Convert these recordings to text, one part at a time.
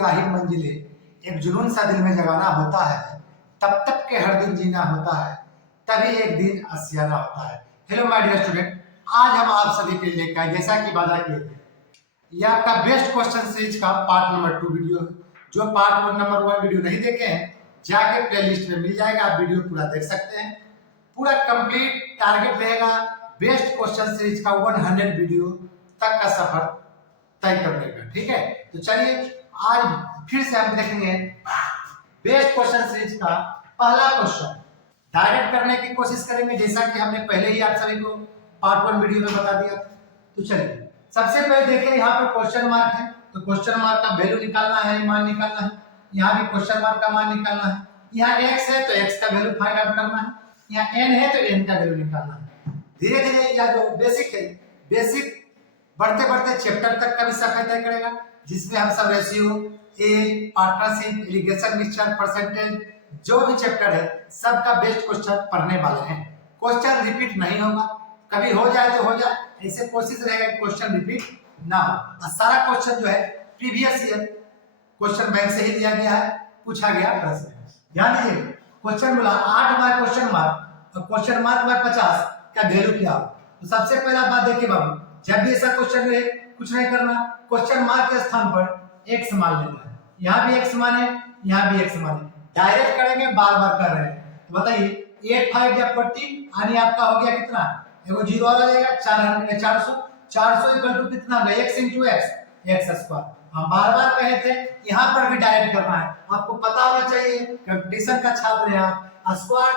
गाही मंजिलें, एक जुनून सा दिल में जगाना होता है, तब तक के हर दिन जीना होता है, तभी एक दिन आसियाना होता है। हेलो माय डियर स्टूडेंट, आज हम आप सभी के लिए लेकर आए, जैसा कि वादा किए थे, ये आपका बेस्ट क्वेश्चन सीरीज का पार्ट नंबर 2 वीडियो है। जो पार्ट नंबर 1 वीडियो नहीं देखे हैं, जाके प्लेलिस्ट में मिल जाएगा, आप वीडियो पूरा देख सकते हैं। पूरा कंप्लीट टारगेट रहेगा बेस्ट क्वेश्चन सीरीज का 100 वीडियो तक का सफर तय करने का, ठीक है। तो चलिए आज फिर से हम देखेंगे बेस्ट क्वेश्चन सीरीज का पहला क्वेश्चन टारगेट करने की कोशिश करेंगे, जैसा कि हमने पहले ही आप सभी को पार्ट 1 वीडियो में बता दिया। तो चलिए सबसे पहले देखिए, यहाँ पर क्वेश्चन मार्क है, तो क्वेश्चन मार्क का वैल्यू निकालना है, मान निकालना है। यहाँ भी क्वेश्चन मार्क का मान निकालना है। यहाँ x है तो x का वैल्यू फाइंड आउट करना है, यहाँ n है तो n का वैल्यू निकालना है। धीरे धीरे यह जो बेसिक है, बेसिक बढ़ते बढ़ते चैप्टर तक का भी सफर तय करेगा, जिसमें हम सब रेशियो, ए, पार्टनरशिप, इरिगेशन मिक्सचर, परसेंटेज, जो भी चैप्टर है सबका बेस्ट क्वेश्चन पढ़ने वाले हैं। क्वेश्चन रिपीट नहीं होगा, कभी हो जाए तो हो जाए, ऐसे कोशिश रहेगा कि क्वेश्चन रिपीट ना हो। और सारा क्वेश्चन जो है प्रीवियस ईयर क्वेश्चन बैंक से ही दिया गया है, पूछा गया प्रश्न है। ध्यान दीजिए, क्वेश्चन बोला 8 बाय क्वेश्चन मार्क और क्वेश्चन मार्क बाय 50 का वैल्यू क्या हो। तो सबसे पहला बात देखिए बाबू, जब भी ऐसा क्वेश्चन रहे कुछ नहीं करना, क्वेश्चन मार्क के स्थान पर x मान लेना है। यहाँ भी x मान है, यहाँ भी x मान है, डायरेक्ट करेंगे, बार बार कर रहे हैं। तो बताइए 8 5 या 40 यानी आपका हो गया कितना, एगो जीरो आ जाएगा, 400 इक्वल टू कितना होगा, x into x स्क्वायर। हम बार बार कहे थे, यहाँ पर भी डायरेक्ट करना है। आपको पता होना चाहिए, कंपटीशन का छात्र है आप, स्क्वायर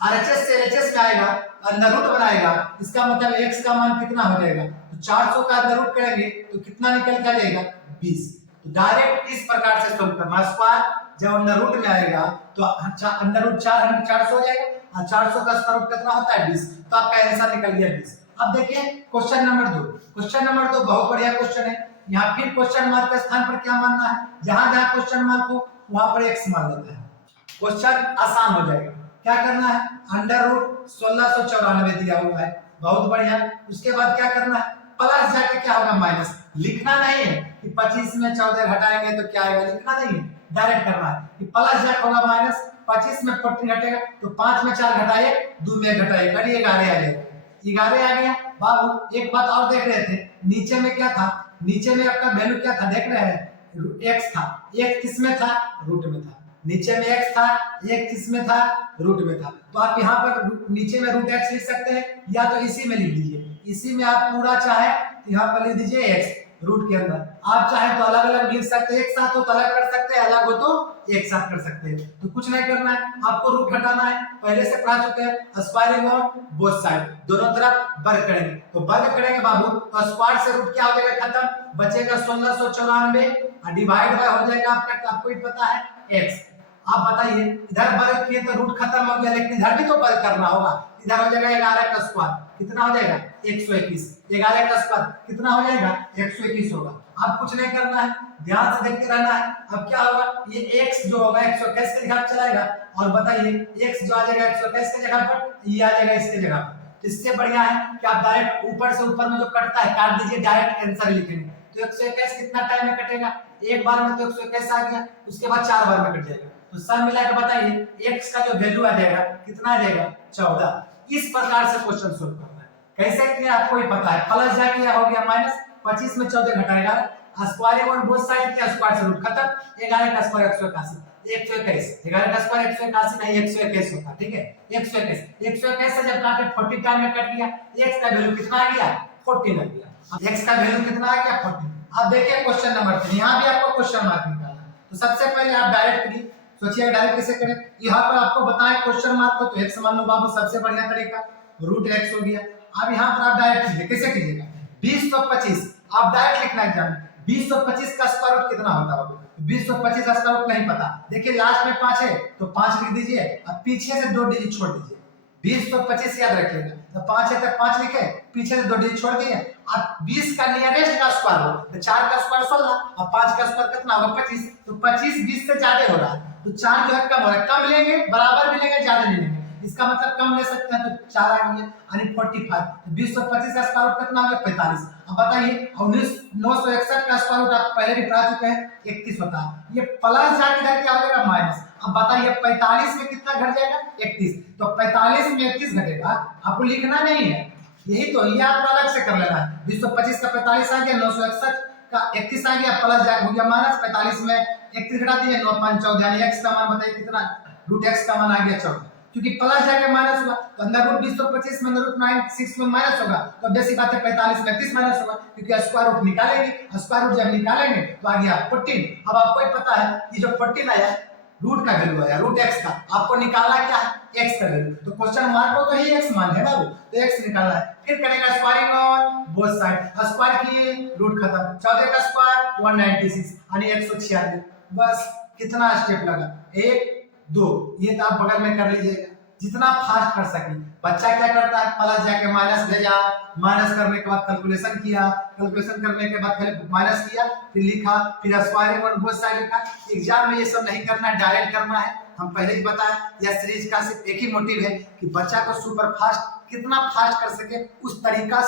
RHS से LHS का आएगा, अंडर रूट बनाएगा, इसका मतलब x का मान कितना हो जाएगा। तो 400 का अंडर रूट करेंगे तो कितना निकल के आ जाएगा, 20। तो डायरेक्ट इस प्रकार से सोल्व करना। स्क्वायर जब अंडर रूट में आएगा तो अंडर रूट 400 हो जाएगा, और 400 का स्क्वायर रूट कितना होता है, 20। तो आपका आंसर निकल गया 20। अब देखिए क्वेश्चन नंबर 2। क्वेश्चन नंबर 2 बहुत बढ़िया क्वेश्चन है। यहाँ फिर क्वेश्चन मार्क के स्थान पर क्या मानना है, जहां जहां क्वेश्चन मार्क हो वहां पर x मान लेते हैं। क्वेश्चन आसान हो जाएगा। क्या करना है, अंडर रूट 1694 दिया हुआ है, बहुत बढ़िया। उसके बाद क्या करना है, प्लस जाके क्या होगा, माइनस। लिखना नहीं है कि 25 में 14 घटाएंगे तो क्या आएगा, लिखना नहीं है, डायरेक्ट करना है कि प्लस जाके होगा माइनस, 25 में 40 घटेगा तो 5 में 4 घटाइए, 2 में घटाइए, करिए 11 आ जाएगा। 11 आ गया। बाबू एक बात और देख रहे थे, नीचे में क्या था, नीचे में आपका वैल्यू क्या था, देख रहे हैं, x था, x किस में था, रूट में था। नीचे में x था, x किस में था, रूट में था। तो आप यहाँ पर नीचे में रूट x लिख सकते हैं, या तो इसी में लिख दीजिए, इसी में आप पूरा चाहे तो यहाँ पर लिख दीजिए x रूट के अंदर। आप चाहे तो अलग अलग लिख सकते हैं, एक साथ हो तो अलग कर सकते हैं, अलग हो तो एक साथ कर सकते हैं। तो कुछ नहीं करना है, आपको रूट हटाना है, पहले से पढ़ा चुके हैं। स्क्वायरिंग ऑन बोथ साइड, दोनों तरफ वर्ग करेंगे। तो वर्ग करेंगे बाबू, तो स्क्वायर से रूट क्या हो जाएगा, खत्म, बचेगा 1694 और डिवाइड बाय हो जाएगा आपका, आपको ही पता है, x। आप बताइए, इधर वर्ग किए तो रूट खत्म हो गया, लेकिन इधर भी तो वर्ग करना होगा। इधर हो जाएगा 11 का स्क्वायर, कितना हो जाएगा, 121। 11 का स्क्वायर कितना हो जाएगा, 121 होगा। अब कुछ नहीं करना है, ध्यान से देखते रहना है। अब क्या होगा, ये x जो होगा 121 के जगह चलाएगा, और बताइए x जो आ जाएगा 121 के जगह पर, ये आ जाएगा इसके जगह पर। इससे बढ़िया है कि आप डायरेक्ट ऊपर से ऊपर में जो कटता है काट दीजिए, डायरेक्ट आंसर लिखेंगे। तो 121 कितना टाइम में कटेगा, एक बार में तो 121 आ गया, उसके बाद 4 बार में कट जाएगा। तो सब मिलाकर बताइए x का जो वैल्यू आ जाएगा कितना आ जाएगा, 14। इस प्रकार से क्वेश्चन सोल्व करना है। कैसे किया आपको ही पता है, प्लस जाके हो गया माइनस, 25 में 14 घटाएगा, स्क्वायर ऑन बोथ साइड किया, स्क्वायर से रूट खत्म, 11 का स्क्वायर 181, 121, 11 का स्क्वायर 181 नहीं 121 होता, ठीक है। 121 से जब काटे 40 टाइम में कट गया, x का वैल्यू कितना आ गया, 14 आ गया। अब x का वैल्यू कितना आ गया, 14। अब देखिए क्वेश्चन नंबर 3, यहाँ भी आपको क्वेश्चन मार्क निकालना है। तो सबसे पहले आप डायरेक्टली सोचिए, डायरेक्ट कैसे करें। यहाँ पर आपको बताएं क्वेश्चन मार्क को, तो x मान लो बाबू, सबसे बढ़िया तरीका रूट x हो गया। अब यहाँ पर आप डायरेक्ट कीजिए, कैसे कीजिएगा, 2025 आप डायरेक्ट लिखना है जान, 2025 का स्क्वायर रूट कितना होता है, 2025 का स्क्वायर रूट नहीं पता, देखिए लास्ट में 5 है तो 5 लिख दीजिए, अब पीछे से 2 डिजिट छोड़ दीजिए। 2025 याद रखिएगा, तो 5 है तो 5 लिखे, पीछे से 2 डिजिट छोड़ दिए। अब 20 का नियरेस्ट का स्क्वायर हो, तो 4 का स्क्वायर 16 और 5 का स्क्वायर कितना होगा, 25। तो 25 20 से ज्यादा हो रहा है, तो 4 जो है कम हो रहा है, कम लेंगे बराबर भी लेंगे, ज्यादा नहीं लेंगे। इसका मतलब कम ले सकते हैं, तो 4 आ गया यानी 45। 2025 का स्क्वायर रूट कितना हो गया 45। अब बताइए 961 का स्क्वायर रूट आप पहले भी पढ़ा चुके हैं 31 होता है, ये प्लस जाके इधर क्या हो जाएगा माइनस। अब बताइए 45 में कितना घट जाएगा 31, तो 45 में 31 घटेगा, आपको लिखना नहीं है, यही तो ये आपको अलग से कर लेना है। 225 का 45 आ गया, 961 का 31 आ गया, प्लस जाके हो गया माइनस, 45 में 31 घटा दिए 9 5 14, यानी x का मान बताइए कितना, रूट x का मान आ गया 14, क्योंकि प्लस जाके माइनस हुआ तो अंदर रूट 225 में अंदर रूट 96 में माइनस होगा, तो बेसिक बात है 45 में 31 माइनस होगा, क्योंकि स्क्वायर रूट निकालेंगे, स्क्वायर रूट जब निकालेंगे तो आ गया 14। अब आपको ही पता है कि जो 14 आया रूट का वैल्यू आया, रूट x का, आपको निकालना क्या है x का वैल्यू, तो क्वेश्चन मार्क को तो ही x मान है बाबू, तो x निकालना है। फिर करेंगे squaring on both side, square किए रूट खत्म, 14 का स्क्वायर 196 यानी 196, बस कितना स्टेप लगा 1 2, ये तो आप बगल में कर लीजिएगा जितना फास्ट कर सके। बच्चा क्या करता है प्लस जाके माइनस भेजा, माइनस करने के बाद कैलकुलेशन किया, कैलकुलेशन करने के बाद फिर माइनस किया, फिर लिखा, फिर स्क्वायरिंग ऑन बोथ साइड लिखा। एग्जाम में ये सब नहीं करना है, डायरेक्ट करना है। हम पहले ही बताया यह सीरीज का सिर्फ एक ही मोटिव है कि बच्चा को सुपर फास्ट कितना फास्ट कर सके उस तरीका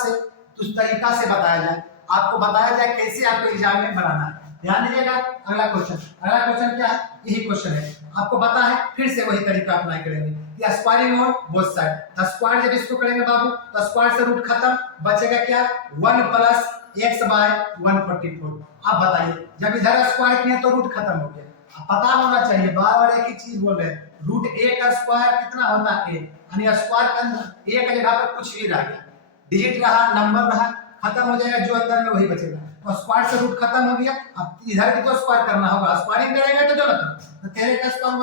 से बताया जाए, आपको बताया जाए कैसे आपको एग्जाम में बनाना है। ध्यान दीजिएगा। अगला क्वेश्चन क्या है, यही क्वेश्चन है, आपको पता है, फिर से वही तरीका अप्लाई करेंगे कि squaring on both side. Square जब इसको करेंगे बाबू तो स्क्वायर से रूट खत्म, बचेगा क्या 1 प्लस x बाय 144। अब बताइए जब इधर स्क्वायर किए तो रूट खत्म हो गया, अब पता होना चाहिए, बार बार एक ही चीज बोल रहे हैं, रूट a का स्क्वायर कितना होता है a, यानी स्क्वायर के अंदर a की जगह पर कुछ भी रह गया, डिजिट रहा, नंबर रहा, खत्म हो जाएगा, जो अंदर में वही बचेगा। तो स्क्वायर से रूट खत्म हो गया, अब इधर भी तो स्क्वायर करना होगा, स्क्वायरिंग करेंगे तो दोनों तरफ, तो 13 का स्क्वायर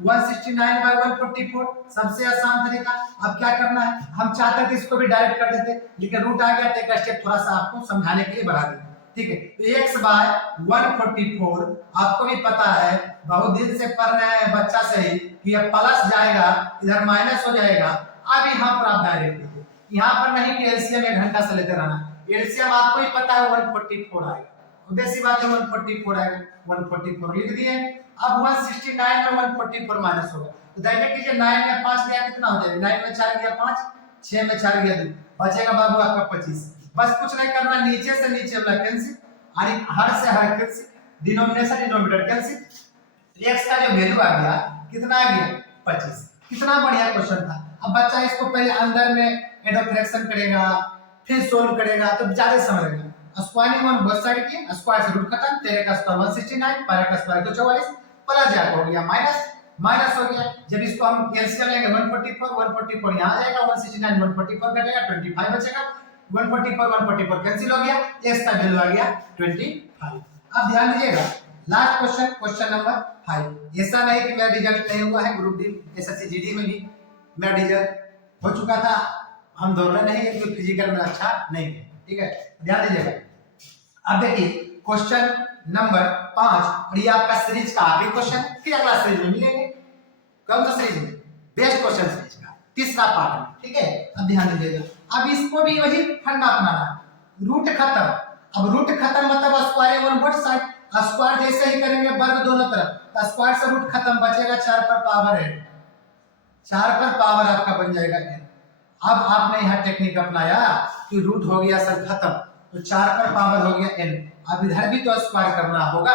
169 बाय 144, सबसे आसान तरीका। अब क्या करना है, हम चाहते थे इसको भी डायरेक्ट कर देते, लेकिन रूट आ गया तो एक स्टेप थोड़ा सा आपको समझाने के लिए बढ़ा दें, ठीक है। तो x बाय 144 आपको भी पता है, बहुत दिन से पढ़ रहे हैं बच्चा से ही कि ये प्लस जाएगा इधर माइनस हो जाएगा। अब यहाँ पर आप डायरेक्ट लीजिए, यहाँ पर नहीं कि एलसीएम 1 घंटा से लेते रहना, एलसीएम आपको ही पता है 144 आएगा, उद्देश्य बात है 144 आएगा, 144 लिख दिए। अब 169 में 144 माइनस होगा, तो दैट कीजिए 9 में 5 गया कितना हो जाएगा, 9 में 4 गया 5, 6 में 4 गया 2, बचेगा बाबू आपका 25। बस कुछ नहीं करना, नीचे से नीचे वाला कैंसिल, यानी हर से हर cancel, denomination denominator cancel, x का जो वैल्यू आ गया कितना आ गया 25। कितना बढ़िया क्वेश्चन था। अब बच्चा इसको पहले अंदर में एड फ्रैक्शन करेगा, फिर सोल्व करेगा तो ज्यादा समय लगेगा। स्क्वायरिंग ऑन बोथ साइड की, स्क्वायर से रूट खत्म, 13 का स्क्वायर 169, 12 का स्क्वायर 244, प्लस जाकर हो गया माइनस हो गया। जब इसको हम कैंसिल लेंगे 144 यहाँ आ जाएगा, 169 144 घटेगा, 25 बचेगा, 144 कैंसिल हो गया, x का वैल्यू आ गया 25। अब ध्यान दीजिएगा लास्ट क्वेश्चन नंबर 5। ऐसा नहीं कि मेरा रिजल्ट नहीं हुआ है, ग्रुप डी एसएससी जीडी में भी मेरा रिजल्ट हो चुका था, हम दौड़ना नहीं है क्योंकि फिजिकल में अच्छा नहीं है, ठीक है, ध्यान दीजिएगा। अब देखिए क्वेश्चन नंबर 5, और ये आपका सीरीज का आखिरी क्वेश्चन है, फिर अगला सीरीज में मिलेंगे। कौन सा सीरीज में, बेस्ट क्वेश्चन सीरीज का तीसरा पार्ट में, ठीक है। अब ध्यान दीजिएगा, अब इसको भी वही फंडा अपनाना है, रूट खत्म। अब रूट खत्म मतलब square on both side, square जैसे ही करेंगे वर्ग दोनों तरफ, तो स्क्वायर से रूट खत्म, बचेगा 4 पर पावर है, 4 पर पावर आपका बन जाएगा n। अब आपने यहाँ टेक्निक अपनाया कि रूट हो गया सर खत्म, तो 4 पर पावर हो गया n। अब इधर भी तो स्क्वायर करना होगा,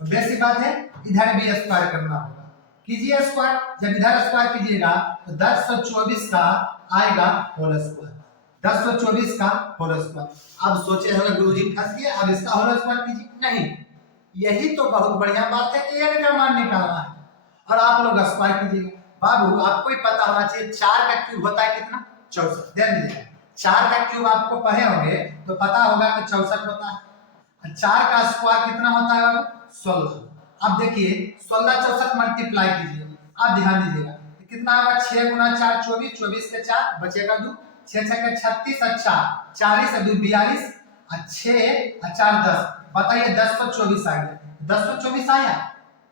तो बेसिक बात है इधर भी स्क्वायर करना होगा, कीजिए स्क्वायर। जब इधर स्क्वायर कीजिएगा तो 1024 का आएगा होल स्क्वायर, 1024 का होल स्क्वायर। अब सोचे होंगे गुरुजी फंस गए, अब इसका होल स्क्वायर कीजिए, नहीं, यही तो बहुत बढ़िया बात है कि n का मान निकालना है, और आप लोग स्क्वायर कीजिएगा। बाबू आपको ही पता होना चाहिए 4 का क्यूब होता है कितना 64, ध्यान दीजिए 4 का क्यूब आपको पढ़े होंगे तो पता होगा कि 64 होता है, 4 का स्क्वायर कितना होता है 16। अब देखिए 16 64 मल्टीप्लाई कीजिए, अब ध्यान दीजिएगा कितना होगा, 6 गुना 4 24, 24 के 4 बचेगा 2, 6 6 के 36 और 4 40 और 2 42 और 6 और 4 10, बताइए 1024 आ गया। 1024 आया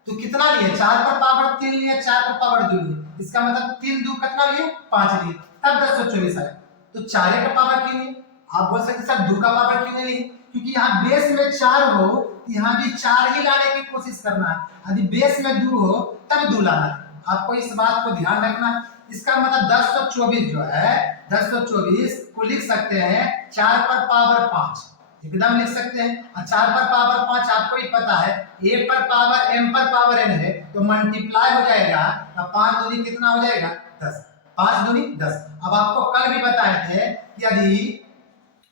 तो कितना लिए, 4 पर पावर 3 लिए, 4 पर पावर 2 लिए, इसका मतलब 3 2 कितना लिए 5 लिए, तब 1024 आया। तो 4 का पावर क्यों लिए, आप बोल सकते सर 2 का पावर क्यों नहीं लिए, क्योंकि यहाँ बेस में 4 हो, यहाँ भी 4 ही लाने की कोशिश करना है, यदि बेस में 2 हो तब 2 लाना है, आपको इस बात को ध्यान रखना। इसका मतलब 1024 जो है 1024 को लिख सकते हैं 4 पर पावर 5, एकदम लिख सकते हैं। और 4 पर पावर 5 आपको ही पता है, a पर पावर m पर पावर n है, तो मल्टीप्लाई हो जाएगा। अब 5 दूनी कितना हो जाएगा 10, 5 दूनी 10। अब आपको कल भी बताए थे कि यदि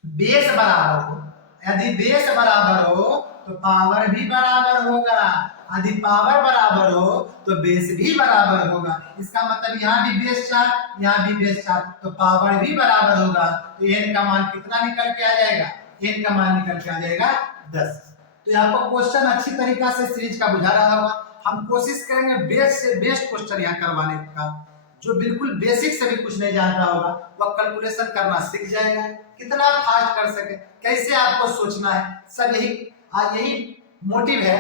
बेस बराबर हो तो पावर भी बराबर होगा, यदि पावर बराबर हो तो बेस भी बराबर होगा। इसका मतलब यहाँ भी बेस 4, यहाँ भी बेस 4, तो पावर भी बराबर होगा। तो n का मान कितना निकल के आ जाएगा, n का मान निकल के आ जाएगा 10। तो आपको क्वेश्चन अच्छी तरीका से सीरीज का बुझा रहा होगा। हम कोशिश करेंगे बेस्ट से बेस्ट क्वेश्चन यहाँ करवाने का। जो बिल्कुल बेसिक से भी कुछ नहीं जान रहा होगा वह कैलकुलेशन करना सीख जाएगा, कितना फास्ट कर सके, कैसे आपको सोचना है, सब यही मोटिव है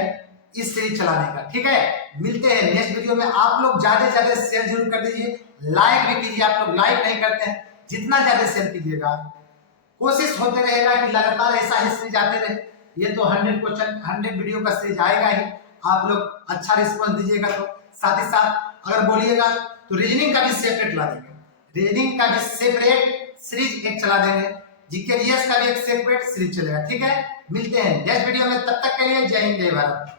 इस सीरीज चलाने का। ठीक है, मिलते हैं नेक्स्ट वीडियो में। आप लोग ज्यादा से ज्यादा शेयर जरूर कर दीजिए, लाइक भी कीजिए। आप लोग लाइक नहीं करते हैं, जितना ज्यादा शेयर कीजिएगा, कोशिश होते रहेगा कि लगातार ऐसा ही सीरीज आते रहे। ये तो 100 क्वेश्चन 100 वीडियो का सीरीज आएगा ही। आप लोग अच्छा रिस्पॉन्स दीजिएगा तो साथ ही साथ अगर बोलिएगा तो रीजनिंग का भी सेपरेट ला देंगे, रीजनिंग का भी सेपरेट सीरीज एक चला देंगे, जीके जीएस का भी एक सेपरेट सीरीज चलेगा। ठीक है, मिलते हैं नेक्स्ट वीडियो में, तब तक के लिए जय हिंद जय भारत।